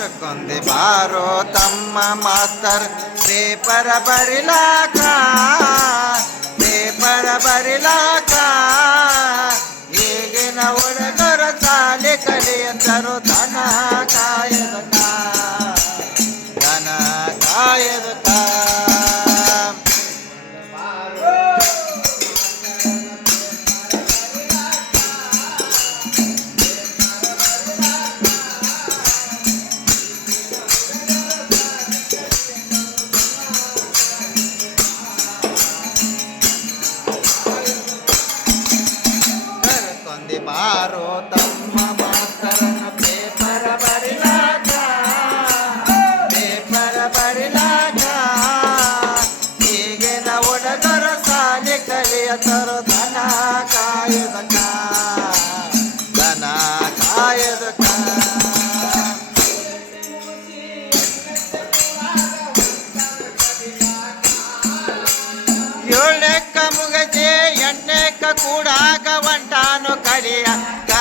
ಕರ್ಕೊಂಡೆ ಬಾರೋ ತಮ್ಮ master paper ಬರಿಲಾಕ paper ಬರಿಲಾಕ ಈಗಿನ ಹುಡುಗರ ಸಾಲಿ ಕಲಿಯಂದರು ದನ ಕಾಯದಕ ದನ ಕಾಯದಕ ಬಾರೋ ತಮ್ಮ ಮಾಸ್ತರನ ಪೇಪರ ಬರಿಲಾಕ ಪೇಪರ ಬರಿಲಾಕ ಈಗಿನ ಹುಡುಗರ ಸಾಲಿ ಕಲಿಯತರು ದನ ಕಾಯದಕ ದನ ಕಾಯದಕ ಏಳನೇಕ ಮುಗಜೆ ಎಂಟನೇಕ ಕೂಡಾಗ ಒಂಟಾನು ಕಲಿಯಕ್ಕ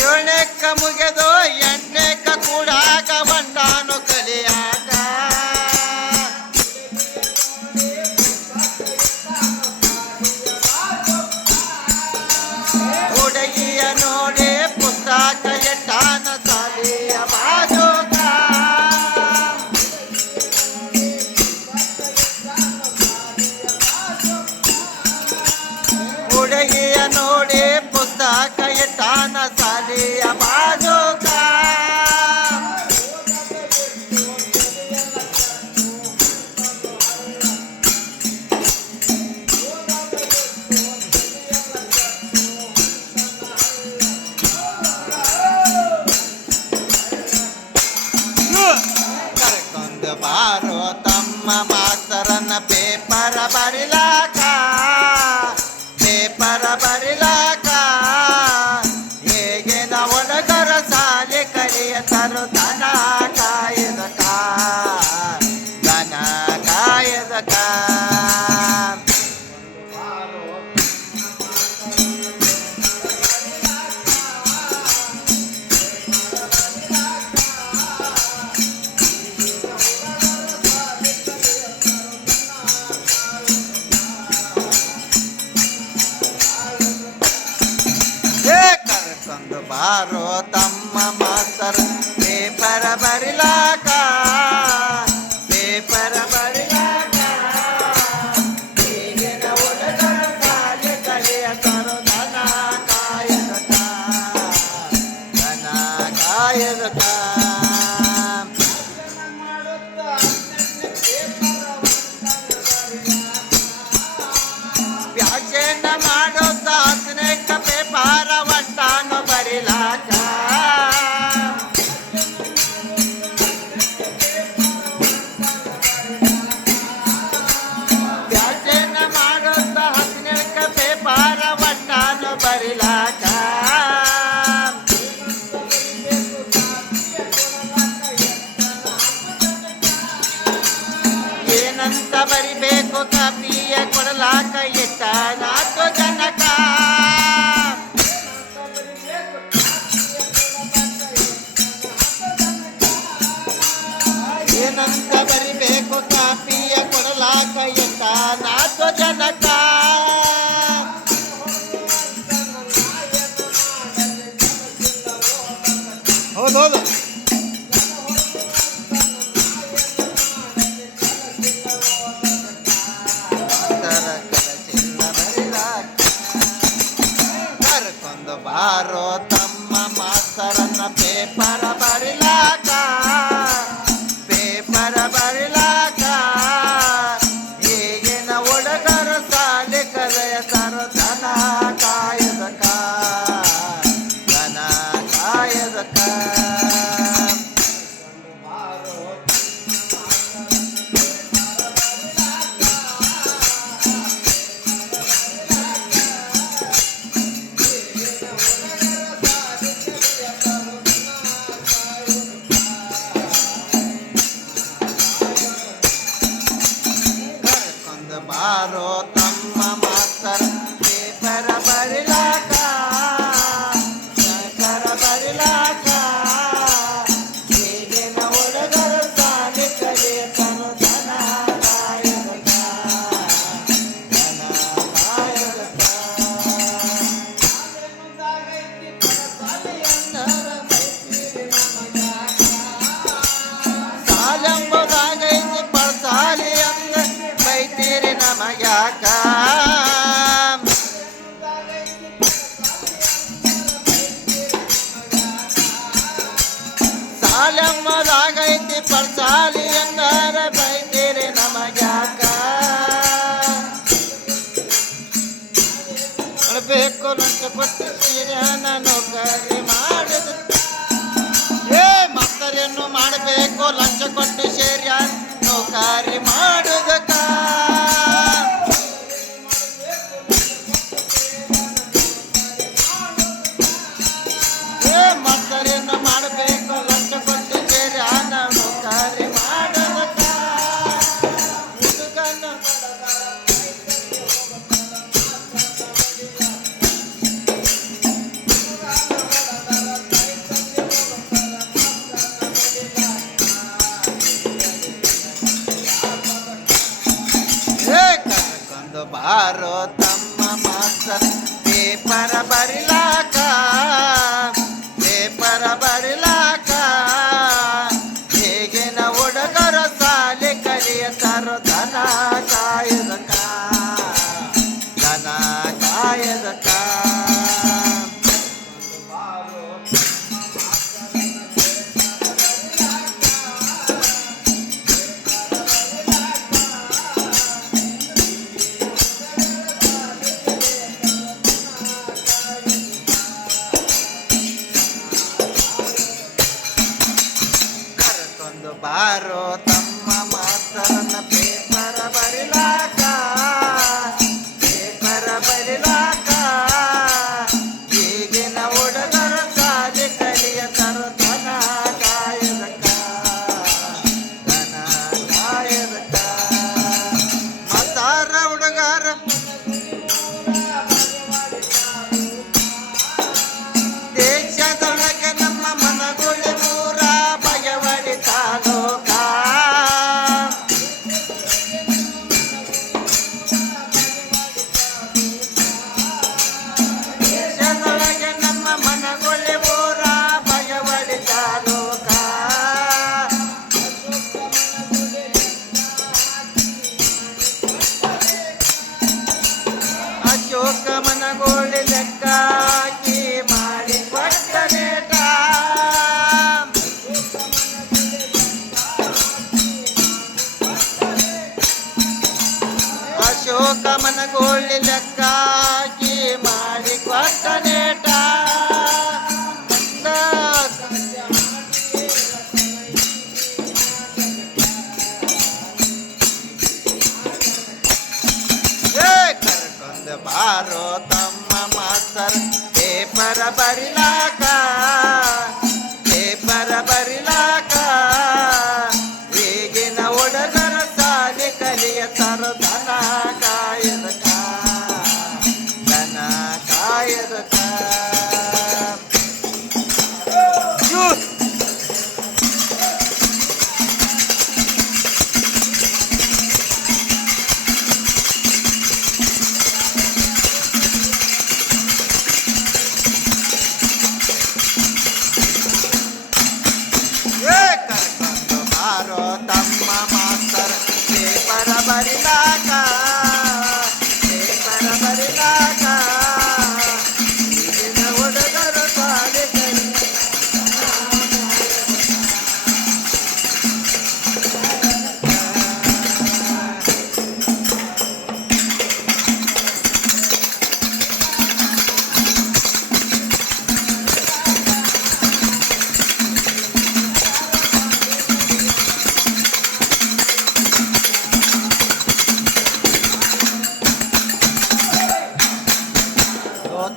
ಏಳನೇಕ ಮುಗಿದು ಎಂಟನೇಕ ಕೂಡಾಗ ಒಂಟಾನು ಕಲಿಯಾಕ ಹುಡುಗಿಯ ನೋಡಿ ಪುಸ್ತಕ ಎಟ್ಟಾನ ಸಾಲಿಯ ಬಾಜುಕ ಹುಡುಗಿಯ ನೋಡಿ ಪುಸ್ತಕ ಎಟ್ಟಾನ ಸಾಲಿಯ ಬಾಜುಕ ಕರ್ಕೊಂಡು ಬಾರೋ ತಮ್ಮ ಮಾಸ್ತರನ ಪೇಪರ ಬರಿಲಾಕ ಪೇಪರ ಬರಿಲಾಕ ಈಗಿನ ಹುಡುಗರ ಸಾಲಿ ಕಲಿಯತರು ದನ ಕಾಯದಕ ದನ ಕಾಯದಕ ಕರ್ಕೊಂಡು ಬಾರೋ ತಮ್ಮ ಮಾಸ್ತರ್ ಪೇಪರ ಬರಿಲಾಕ ಪೇಪರ ಬರಿಲಾಕ ಈಗಿನ ಹುಡುಗರ ಸಾಲಿ ಕಲಿಯತರು ದನ ಕಾಯದಕ ದನ ಕಾಯದಕ ವ್ಯಾಖ್ಯಾನ ಮಾಡುತ್ತ ಹತ್ತನೇಕ ಪೇಪರ ಒಂಟಾನು ಬರಿಲಾಕ ವ್ಯಾಖ್ಯಾನ ಮಾಡುತ್ತ ಹತ್ತನೇಕ ಪೇಪರ ಒಂಟಾನು ಬರಿಲಾಕ ಏನಂತ ಬರಿಬೇಕು ಕಾಪಿಯ ಕೊಡಲಾಕ ಎಟ್ಟ ನಾಲ್ಕು ಜನಕ ಏನಂತ ಬರಿಬೇಕು ಕಾಪಿಯ ಕೊಡಲಾಕ ಎಟ್ಟ ನಾಲ್ಕು ಜನಕ ಹೌದೌದು ಕರ್ಕೊಂಡು ಬಾರೋ ತಮ್ಮ ಮಾಸ್ತರನ ಪೇಪರ ಬರಿಲಾಕ ಪೇಪರ ಬರಿಲಾಕ ಈಗಿನ ಹುಡುಗರ ಸಾಲಿ ಕಲಿಯತರು ದನ ಕಾಯದಕ ದನ ಕಾಯದಕ ಮಾಡಬೇಕು ಲಂಚ ಕೊಟ್ಟು ಸೀರೆನ ನೌಕರಿ ಮಾಡಿದ ಏ ಮಕ್ಕಳನ್ನು ಮಾಡಬೇಕು ಲಂಚ ಕೊಟ್ಟು ಸೇರಿಯ ನೌಕರಿ ಮಾಡುವುದಕ್ಕ ಮಕ್ಕಳನ್ನು ಮಾಡಬೇಕು ಲಂಚ ಕೊಟ್ಟು ಸೇರಿಯ ನೌಕರಿ ಮಾಡುವುದಕ್ಕ ಹುಡುಗನ ಕರ್ಕೊಂಡು ಬಾರೋ ತಮ್ಮ ಮಾಸ್ತರ್ ಪೇಪರ ಬರಿಲಾಕ ಪೇಪರ ಬರಿಲಾಕ ಹೇಗಿನ ಹುಡುಗರು ಸಾಲಿ ಕಲಿಯತಾರೋ ದನ ಕಾಯದಕ ದನ ಕಾಯದಕ ಬಾರೋ ತಮ್ಮ ಮಾಸ್ತರನ್ನ ಪೇಪರ ಬರಿಲಾಕ ಪೇಪರ ಬರಿಲಾಕ ಈಗಿನ ಹುಡುಗರ ಸಾಲಿ ಕಲಿಯತಾರೋ ದನ ಕಾಯದಕ ದನ ಕಾಯದಕ ಮತಾರ ಹುಡುಗರ ದೇಶದೊಳಗೆ ನಮ್ಮ ಮನಗುಳಿ ಮೂರ ಬಯವಡಿ ತಾಲೂಕ ದೇಶದೊಳಗೆ ನಮ್ಮ ಮನಗುಳಿ ಮೂರ ಬಯವಡಿ ತಾಲೂಕ ಅಶೋಕ ಮನಗೋಳಿ ಲೆಕ್ಕ ಹಾಕಿ ಮಾಡಿ ಕೊಟ್ಟನೇಟ ಅಶೋಕ ಮನಗೋಳಿ ಲೆಕ್ಕ ಹಾಕಿ ಮಾಡಿ ಕೊಟ್ಟನೇಟ ಕರ್ಕೊಂಡು ಬಾರೋ ತಮ್ಮ ಮಾಸ್ತರ್ ಪೇಪರ ಬರಿಲಾಕ ಪೇಪರ ಬರಿಲಾಕ ಈಗಿನ ಹುಡುಗರ ಸಾಲಿ ಕಲಿಯತಾರೋ ದನ ಕಾಯದಕ ದನ ಕಾಯದಕ ಕರ್ಕೊಂಡು ಬಾರೋ ತಮ್ಮ ಮಾಸ್ತರ್ ಪೇಪರ ಬರಿಲಾಕ ಪೇಪರ ಬರಿಲಾಕ ಈಗಿನ ಹುಡುಗರ ಸಾಲಿ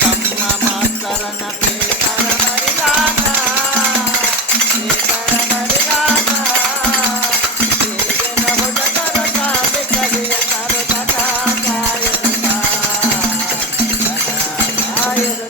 ತಮ್ಮ ಮಾಸ್ತರನ ಪೇಪರ ಬರಿಲಾಕ ಪೇಪರ ಬರಿಲಾಕ ಈಗಿನ ಹುಡುಗರ ಸಾಲಿ ಕಲಿಯತಾರೋ ದನ ಕಾಯದಕ ದನ ಕಾಯದಕ